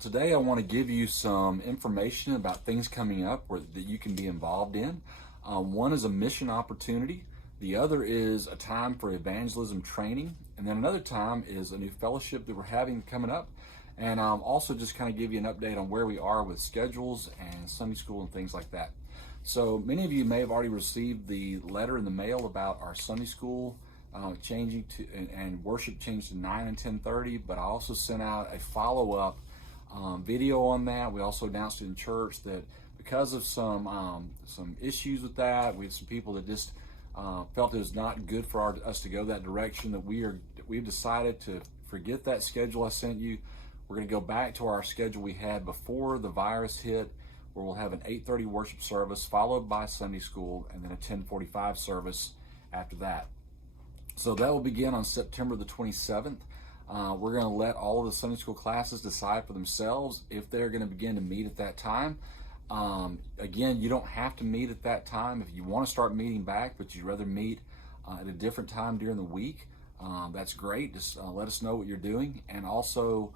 Today I want to give you some information about things coming up that you can be involved in. One is a mission opportunity. The other is a time for evangelism training. And then another time is a new fellowship that we're having coming up. And also just kind of give you an update on where we are with schedules and Sunday school and things like that. So many of you may have already received the letter in the mail about our Sunday school changing to and worship changed to 9 and 10:30, but I also sent out a follow-up video on that. We also announced it in church that because of some issues with that, we had some people that just felt it was not good for us to go that direction, that we've decided to forget that schedule I sent you. We're going to go back to our schedule we had before the virus hit, where we'll have an 8:30 worship service followed by Sunday school and then a 10:45 service after that. So that will begin on September the 27th. We're going to let all of the Sunday school classes decide for themselves if they're going to begin to meet at that time. Again, you don't have to meet at that time. If you want to start meeting back, but you'd rather meet at a different time during the week, that's great. Just let us know what you're doing. And also,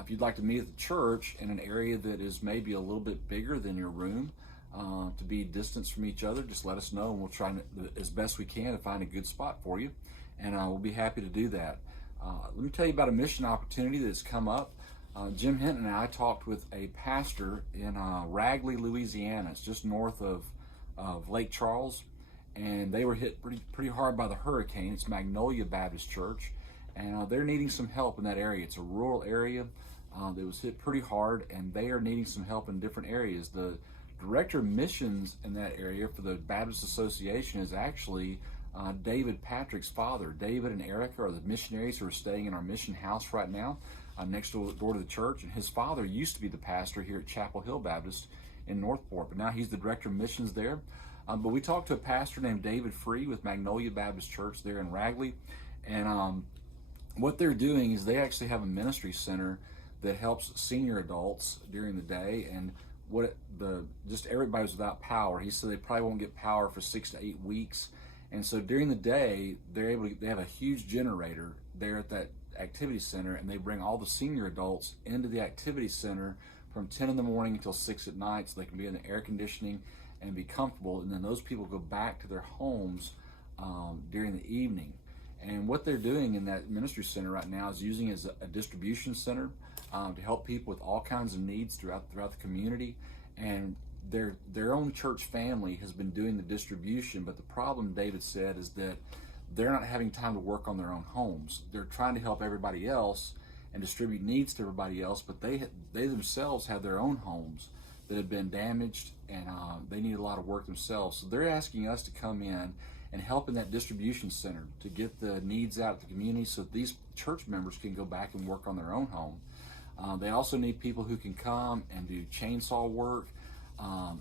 if you'd like to meet at the church in an area that is maybe a little bit bigger than your room, to be distanced from each other, just let us know and we'll try as best we can to find a good spot for you. And we'll be happy to do that. Let me tell you about a mission opportunity that's come up. Jim Hinton and I talked with a pastor in Ragley, Louisiana. It's just north of Lake Charles, and they were hit pretty hard by the hurricane. It's Magnolia Baptist Church, and they're needing some help in that area. It's a rural area that was hit pretty hard, and they are needing some help in different areas. The director of missions in that area for the Baptist Association is actually David Patrick's father. David and Erica are the missionaries who are staying in our mission house right now, next door to the church. And his father used to be the pastor here at Chapel Hill Baptist in Northport, but now he's the director of missions there. But we talked to a pastor named David Free with Magnolia Baptist Church there in Ragley, and what they're doing is they actually have a ministry center that helps senior adults during the day. And just everybody's without power. He said they probably won't get power for 6 to 8 weeks. And so during the day, they have a huge generator there at that activity center, and they bring all the senior adults into the activity center from 10 in the morning until 6 at night, so they can be in the air conditioning and be comfortable. And then those people go back to their homes during the evening. And what they're doing in that ministry center right now is using it as a distribution center to help people with all kinds of needs throughout the community. And their own church family has been doing the distribution, but the problem, David said, is that they're not having time to work on their own homes. They're trying to help everybody else and distribute needs to everybody else, but they themselves have their own homes that have been damaged, and they need a lot of work themselves. So they're asking us to come in and help in that distribution center to get the needs out to the community so that these church members can go back and work on their own home. They also need people who can come and do chainsaw work,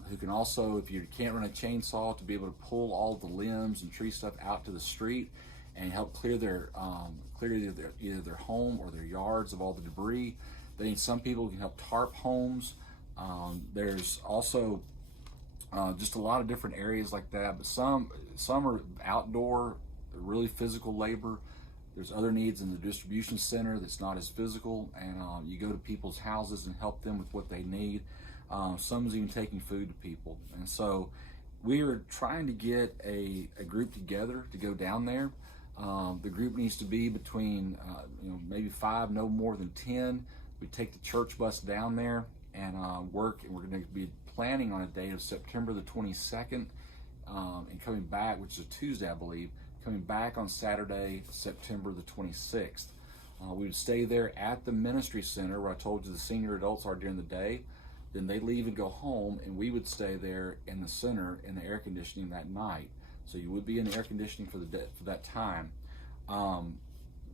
who can also, if you can't run a chainsaw, to be able to pull all the limbs and tree stuff out to the street and help clear either their home or their yards of all the debris. They need some people who can help tarp homes. There's also just a lot of different areas like that, but some are outdoor, really physical labor. There's other needs in the distribution center that's not as physical, and you go to people's houses and help them with what they need. Some's even taking food to people. And so we are trying to get a group together to go down there. The group needs to be between maybe 5, no more than 10. We take the church bus down there and work, and we're going to be planning on a date of September the 22nd and coming back, which is a Tuesday, I believe, coming back on Saturday, September the 26th. We would stay there at the ministry center where I told you the senior adults are during the day. Then they leave and go home, and we would stay there in the center in the air conditioning that night. So you would be in the air conditioning for that time.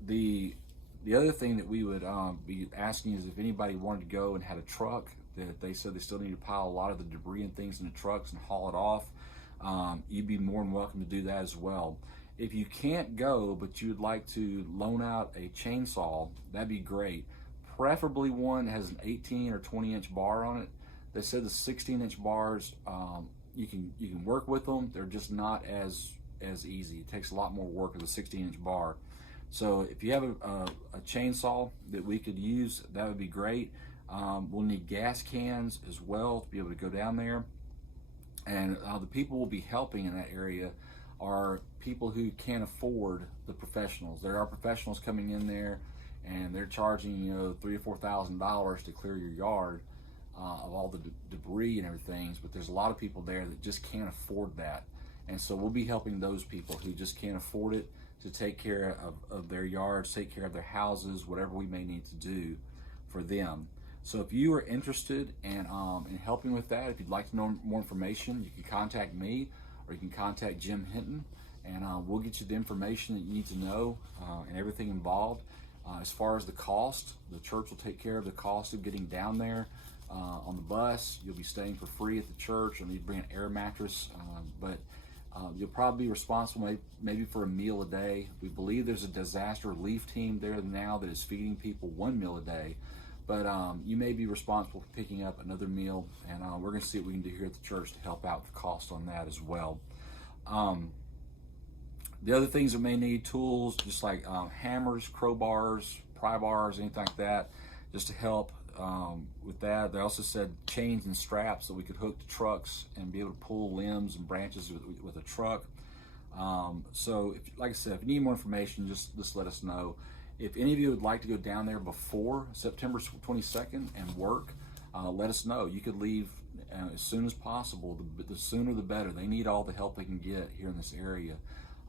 The other thing that we would be asking is if anybody wanted to go and had a truck that they said they still need to pile a lot of the debris and things in the trucks and haul it off. You'd be more than welcome to do that as well. If you can't go, but you would like to loan out a chainsaw, that'd be great. Preferably one that has an 18 or 20 inch bar on it. They said the 16-inch bars, you can work with them. They're just not as easy. It takes a lot more work with a 16-inch bar. So if you have a chainsaw that we could use, that would be great. We'll need gas cans as well to be able to go down there. And the people we'll be helping in that area are people who can't afford the professionals. There are professionals coming in there, and they're charging $3,000 or $4,000 to clear your yard of all the debris and everything. But there's a lot of people there that just can't afford that, and so we'll be helping those people who just can't afford it to take care of their yards, take care of their houses, whatever we may need to do for them. So if you are interested in helping with that, if you'd like to know more information, you can contact me or you can contact Jim Hinton, and we'll get you the information that you need to know and everything involved. As far as the cost, the church will take care of the cost of getting down there on the bus. You'll be staying for free at the church. You'll need to bring an air mattress, but you'll probably be responsible maybe for a meal a day. We believe there's a disaster relief team there now that is feeding people one meal a day. But you may be responsible for picking up another meal, and we're going to see what we can do here at the church to help out the cost on that as well. The other things that may need tools, just like hammers, crowbars, pry bars, anything like that, just to help with that. They also said chains and straps that we could hook to trucks and be able to pull limbs and branches with a truck. So, like I said, if you need more information, just let us know. If any of you would like to go down there before September 22nd and work, let us know. You could leave as soon as possible. The sooner the better. They need all the help they can get here in this area.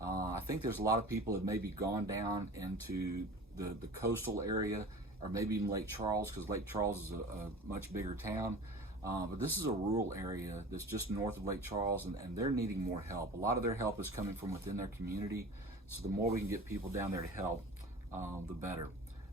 I think there's a lot of people that maybe gone down into the coastal area, or maybe even Lake Charles, because Lake Charles is a much bigger town. But this is a rural area that's just north of Lake Charles, and they're needing more help. A lot of their help is coming from within their community. So the more we can get people down there to help, the better.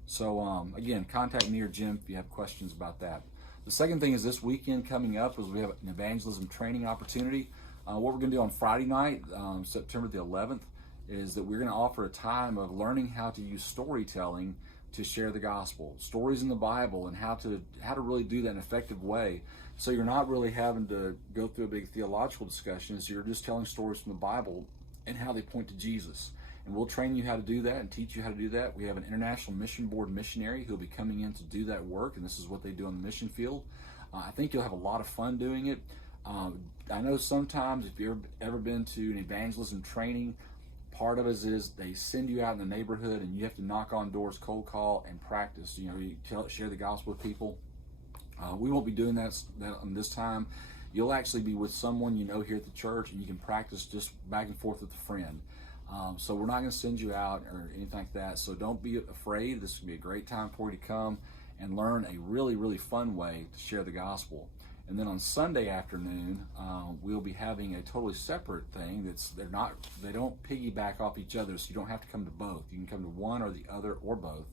So again, contact me or Jim if you have questions about that. The second thing is this weekend coming up is we have an evangelism training opportunity. What we're going to do on Friday night, September the 11th, is that we're going to offer a time of learning how to use storytelling to share the gospel, stories in the Bible, and how to really do that in an effective way. So you're not really having to go through a big theological discussion. So you're just telling stories from the Bible and how they point to Jesus. And we'll train you how to do that and teach you how to do that. We have an International Mission Board missionary who will be coming in to do that work, and this is what they do on the mission field. I think you'll have a lot of fun doing it. I know sometimes if you've ever been to an evangelism training, part of it is they send you out in the neighborhood and you have to knock on doors, cold call, and practice. You share the gospel with people. We won't be doing that on this time. You'll actually be with someone you know here at the church, and you can practice just back and forth with a friend. So we're not going to send you out or anything like that. So don't be afraid. This will be a great time for you to come and learn a really, really fun way to share the gospel. And then on Sunday afternoon, we'll be having a totally separate thing. They don't piggyback off each other, so you don't have to come to both. You can come to one or the other or both.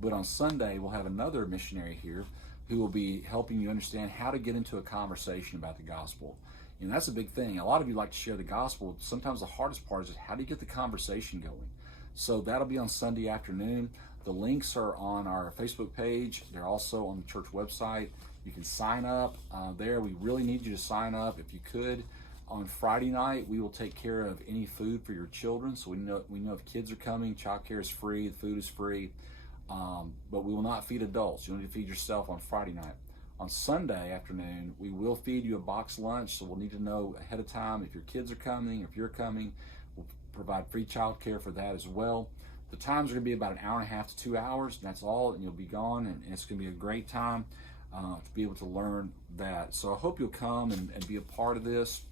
But on Sunday, we'll have another missionary here who will be helping you understand how to get into a conversation about the gospel. And that's a big thing. A lot of you like to share the gospel. Sometimes the hardest part is how do you get the conversation going? So that'll be on Sunday afternoon. The links are on our Facebook page. They're also on the church website. You can sign up there. We really need you to sign up if you could. On Friday night, we will take care of any food for your children. So we know if kids are coming, childcare is free, the food is free. But we will not feed adults. You'll need to feed yourself on Friday night. On Sunday afternoon, we will feed you a box lunch, so we'll need to know ahead of time if your kids are coming, if you're coming. We'll provide free child care for that as well. The times are going to be about an hour and a half to 2 hours, and that's all, and you'll be gone, and it's going to be a great time to be able to learn that. So I hope you'll come and be a part of this.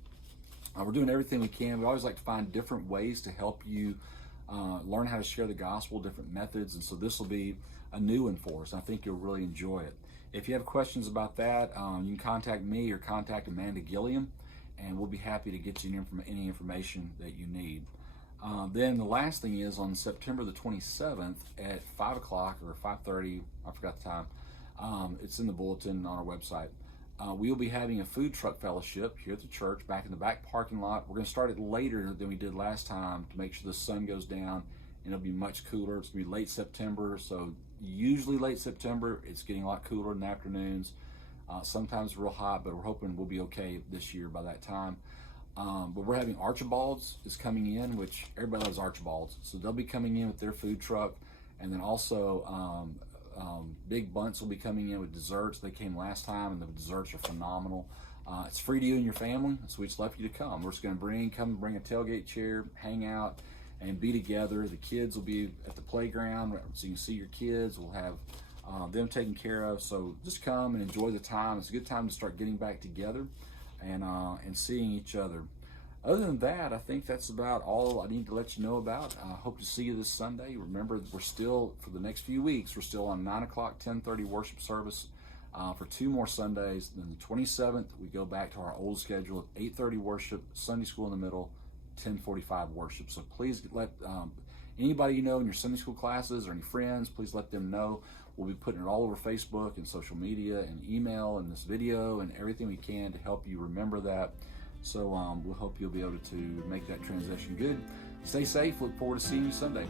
We're doing everything we can. We always like to find different ways to help you learn how to share the gospel, different methods, and so this will be a new one for us. I think you'll really enjoy it. If you have questions about that, you can contact me or contact Amanda Gilliam, and we'll be happy to get you any information that you need. Then the last thing is on September the 27th at 5 o'clock or 5:30, I forgot the time, it's in the bulletin on our website. We will be having a food truck fellowship here at the church back in the back parking lot. We're going to start it later than we did last time to make sure the sun goes down, and it'll be much cooler. It's going to be late September, so usually late September, it's getting a lot cooler in the afternoons. Sometimes real hot, but we're hoping we'll be okay this year by that time. But we're having Archibald's is coming in, which everybody loves Archibald's. So they'll be coming in with their food truck. And then also big bunts will be coming in with desserts. They came last time, and the desserts are phenomenal. It's free to you and your family, so we just love you to come. We're just going to come bring a tailgate chair, hang out, and be together. The kids will be at the playground, so you can see your kids. We'll have them taken care of. So just come and enjoy the time. It's a good time to start getting back together and seeing each other. Other than that, I think that's about all I need to let you know about. I hope to see you this Sunday. Remember, we're still, for the next few weeks, we're still on 9 o'clock, 10:30 worship service for 2 more Sundays. Then the 27th, we go back to our old schedule of 8:30 worship, Sunday school in the middle, 10:45 worship. So please let anybody you know in your Sunday school classes or any friends, please let them know. We'll be putting it all over Facebook and social media and email and this video and everything we can to help you remember that. So we'll hope you'll be able to make that transition good. Stay safe. Look forward to seeing you Sunday.